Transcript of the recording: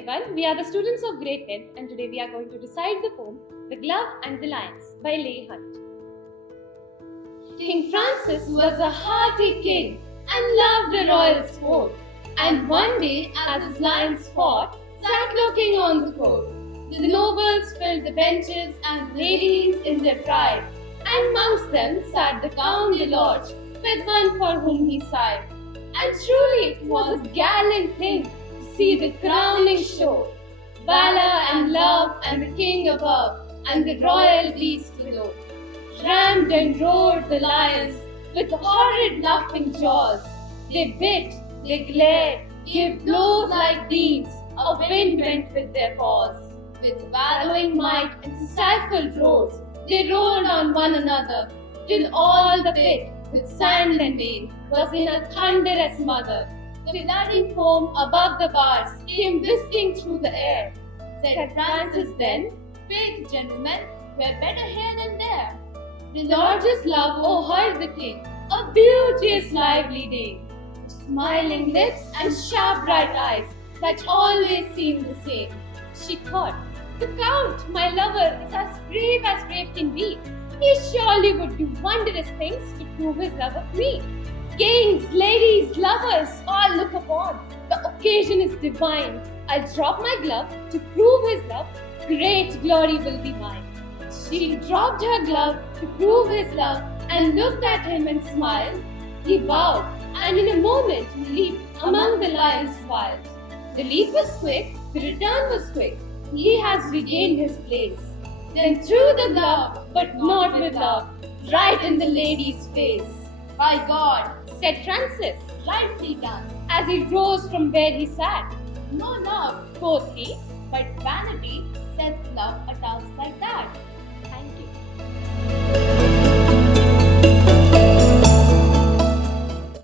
everyone, we are the students of grade 10 and today we are going to recite the poem The Glove and the Lions by Leigh Hunt. King Francis was a hearty king and loved a royal sport, and one day as his lions fought, sat looking on the court. The nobles filled the benches and ladies in their pride, and amongst them sat the Count de Lodge with one for whom he sighed. And truly it was a gallant thing to see the crowning show, valor and love and the king above, and the royal beast below. Rammed and roared the lions with horrid laughing jaws. They bit, they glared, gave blows like these, a wind went with their paws. With bellowing might and stifled roars, they rolled on one another, till all the pit, with sand and rain, was in a thunderous smother. The flooding foam above the bars came whisking through the air. Said Francis then, "Faith, gentlemen, we're better here than there." The largest love o'erheard the king, a beauteous lively dame, smiling lips and sharp bright eyes that always seemed the same. She thought, "The Count, my lover, is as brave can be. He surely would do wondrous things to prove his love of me. Kings, ladies, lovers, all look upon. The occasion is divine. I'll drop my glove to prove his love. Great glory will be mine." She dropped her glove to prove his love and looked at him and smiled. He bowed and in a moment leaped among the lions wild. The leap was quick, the return was quick. He has regained his place. Then threw the glove, but not with love, right in the lady's face. "By God," said Francis, "rightly done," as he rose from where he sat. "No love," quoth he, "but vanity sets love a task like that."